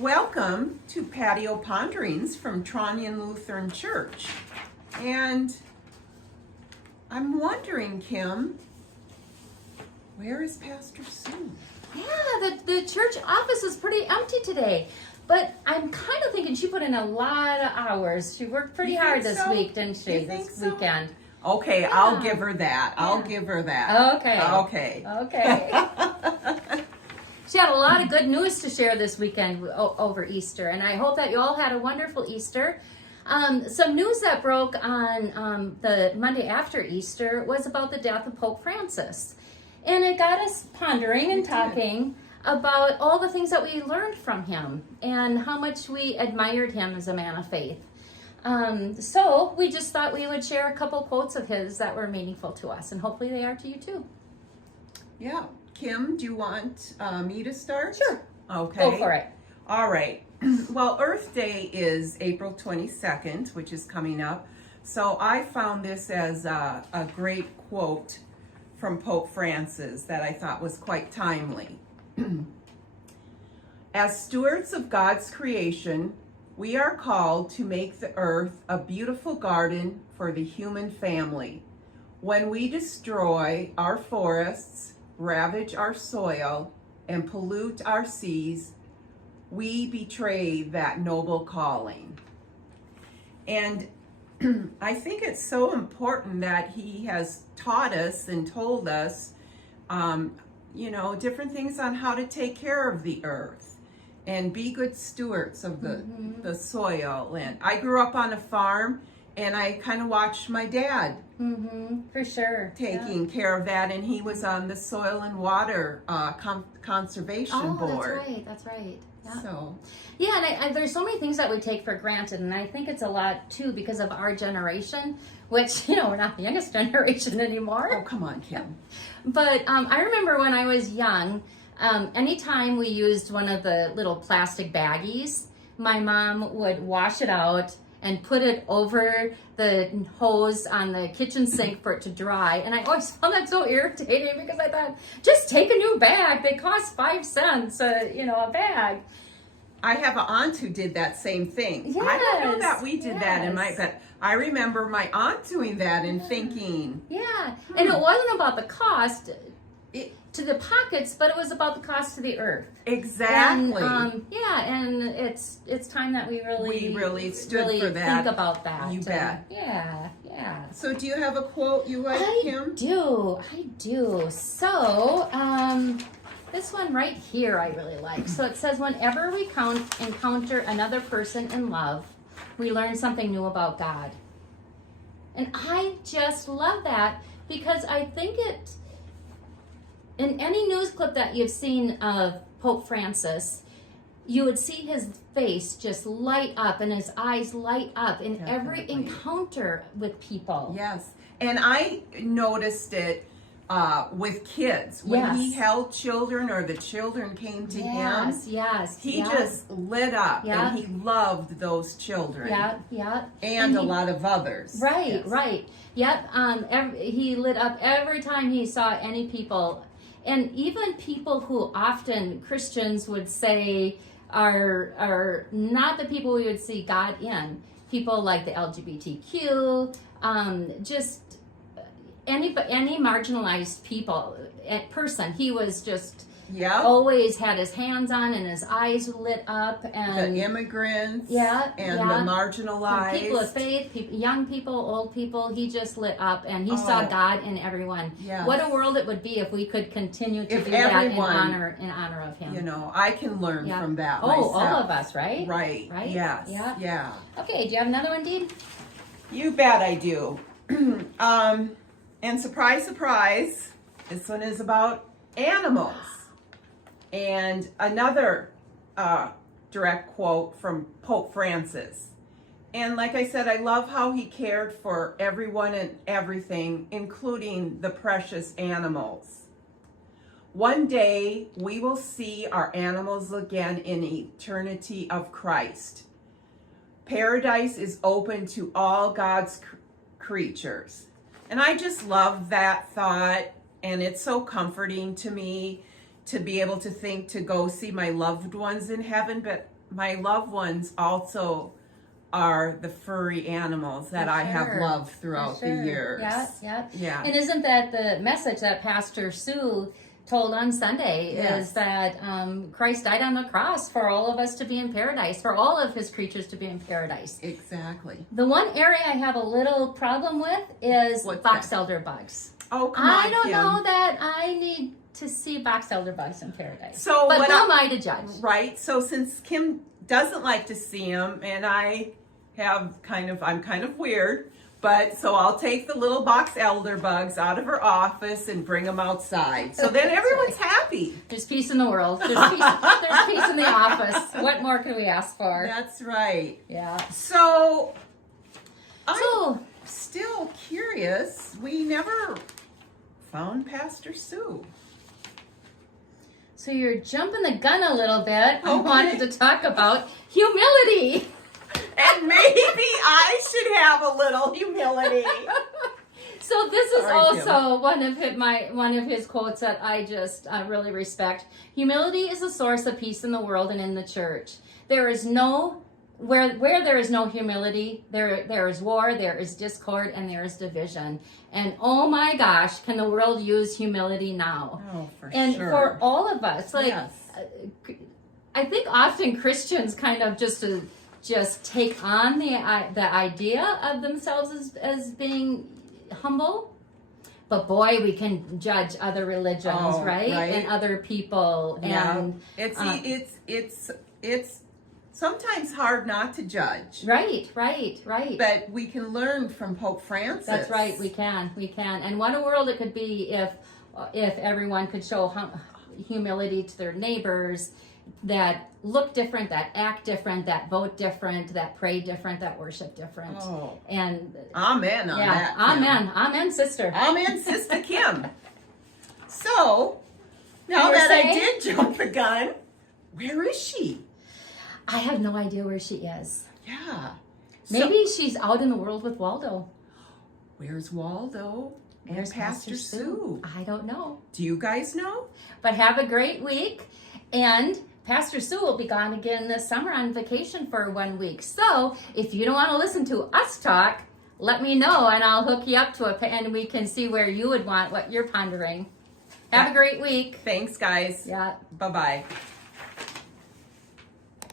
Welcome to Patio Ponderings from Tronian Lutheran Church. And I'm wondering, Kim, where is Pastor Sue? Yeah, the church office is pretty empty today. But I'm kind of thinking she put in a lot of hours. She worked pretty hard this week, didn't she? You think this so? weekend. Okay, Yeah. I'll give her that. I'll give her that. Okay. She had a lot of good news to share this weekend over Easter, and I hope that you all had a wonderful Easter. Some news that broke on the Monday after Easter was about the death of Pope Francis. And it got us pondering and talking about all the things that we learned from him and how much we admired him as a man of faith. So we just thought we would share a couple quotes of his that were meaningful to us, and hopefully they are to you too. Yeah. Kim, do you want me to start? Sure. Okay. Go for it. All right. Well, Earth Day is April 22nd, which is coming up. So I found this as a great quote from Pope Francis that I thought was quite timely. As stewards of God's creation, we are called to make the earth a beautiful garden for the human family. When we destroy our forests, ravage our soil, and pollute our seas, we betray that noble calling. And I think it's so important that he has taught us and told us, different things on how to take care of the earth and be good stewards of the soil. And I grew up on a farm, and I kind of watched my dad For sure. taking care of that, and he was on the Soil and Water Conservation Board. That's right. Yeah. So, Yeah, and there's so many things that we take for granted, and I think it's a lot too because of our generation, which, we're not the youngest generation anymore. oh, come on, Kim. But I remember when I was young, anytime we used one of the little plastic baggies, my mom would wash it out and put it over the hose on the kitchen sink for it to dry. And I always found that so irritating because I thought, just take a new bag. They cost 5 cents, a bag. I have an aunt who did that same thing. Yes, I don't know that we did that in yes. but I remember my aunt doing that and thinking. Yeah, and it wasn't about the cost to the pockets, but it was about the cost to the earth. Exactly. And, and it's time that we really stood for that. Think about that. You bet. Yeah. So do you have a quote you like, Kim? I do. So, this one right here I really like. So it says, whenever we encounter another person in love, we learn something new about God. And I just love that because I think in any news clip that you've seen of Pope Francis, you would see his face just light up and his eyes light up in every encounter with people. Yes. And I noticed it with kids. When he held children or the children came to him, he just lit up and he loved those children. And a lot of others. Right. Yep. He lit up every time he saw any people. And even people who often Christians would say are not the people we would see God in. People like the LGBTQ, just any marginalized person. He was just always had his hands on and his eyes lit up. And the immigrants the marginalized. People of faith, young people, old people, he just lit up and he saw God in everyone. Yes. What a world it would be if we could continue to do that in honor of him. I can learn from that myself. All of us, right? Right. Yes. Yeah. Okay, do you have another one, Dee? You bet I do. And surprise, surprise, this one is about animals. And another direct quote from Pope Francis. And like I said, I love how he cared for everyone and everything, including the precious animals. One day we will see our animals again in eternity of Christ. Paradise is open to all God's creatures. And I just love that thought, and it's so comforting to me to be able to think to go see my loved ones in heaven, but my loved ones also are the furry animals that I have sure. loved throughout For the sure. years. Yeah. And isn't that the message that Pastor Sue told on Sunday? Yes. Is that Christ died on the cross for all of us to be in paradise, for all of his creatures to be in paradise. Exactly. The one area I have a little problem with is What's box that? elder bugs. Oh, come on, I don't Kim. know that I need to see box elder bugs in paradise. So but what who am I to judge? Right. So since Kim doesn't like to see them, and I'm kind of weird, but so I'll take the little box elder bugs out of her office and bring them outside. So then everyone's happy. There's peace in the world. There's peace in the office. What more can we ask for? That's right. Yeah. So I'm So still curious. We never found Pastor Sue. So you're jumping the gun a little bit. I Okay. wanted to talk about humility. And maybe I should have a little humility. So this is Sorry, also one of his quotes that I just really respect. Humility is a source of peace in the world and in the church. There is no where there is no humility, there is war, there is discord, and there is division. And oh my gosh, can the world use humility now? Oh, for And sure. for all of us, like Yes. I think often Christians kind of just take on the idea of themselves as being humble. But boy, we can judge other religions, right? And other people. Yeah. And It's sometimes hard not to judge. right. But we can learn from Pope Francis. That's right. We can. And what a world it could be if everyone could show humility to their neighbors, that look different, that act different, that vote different, that pray different, that worship different. Oh. And Amen on that. Kim. Amen, sister. Amen, Sister Kim. So, now You were that I saying? did jump the gun, where is she? I have no idea where she is. Yeah. Maybe she's out in the world with Waldo. Where's Waldo and Where's Pastor Sue? I don't know. Do you guys know? But have a great week. And Pastor Sue will be gone again this summer on vacation for 1 week. So if you don't want to listen to us talk, let me know and I'll hook you up to it and we can see where you would want what you're pondering. Have a great week. Thanks, guys. Yeah. Bye-bye.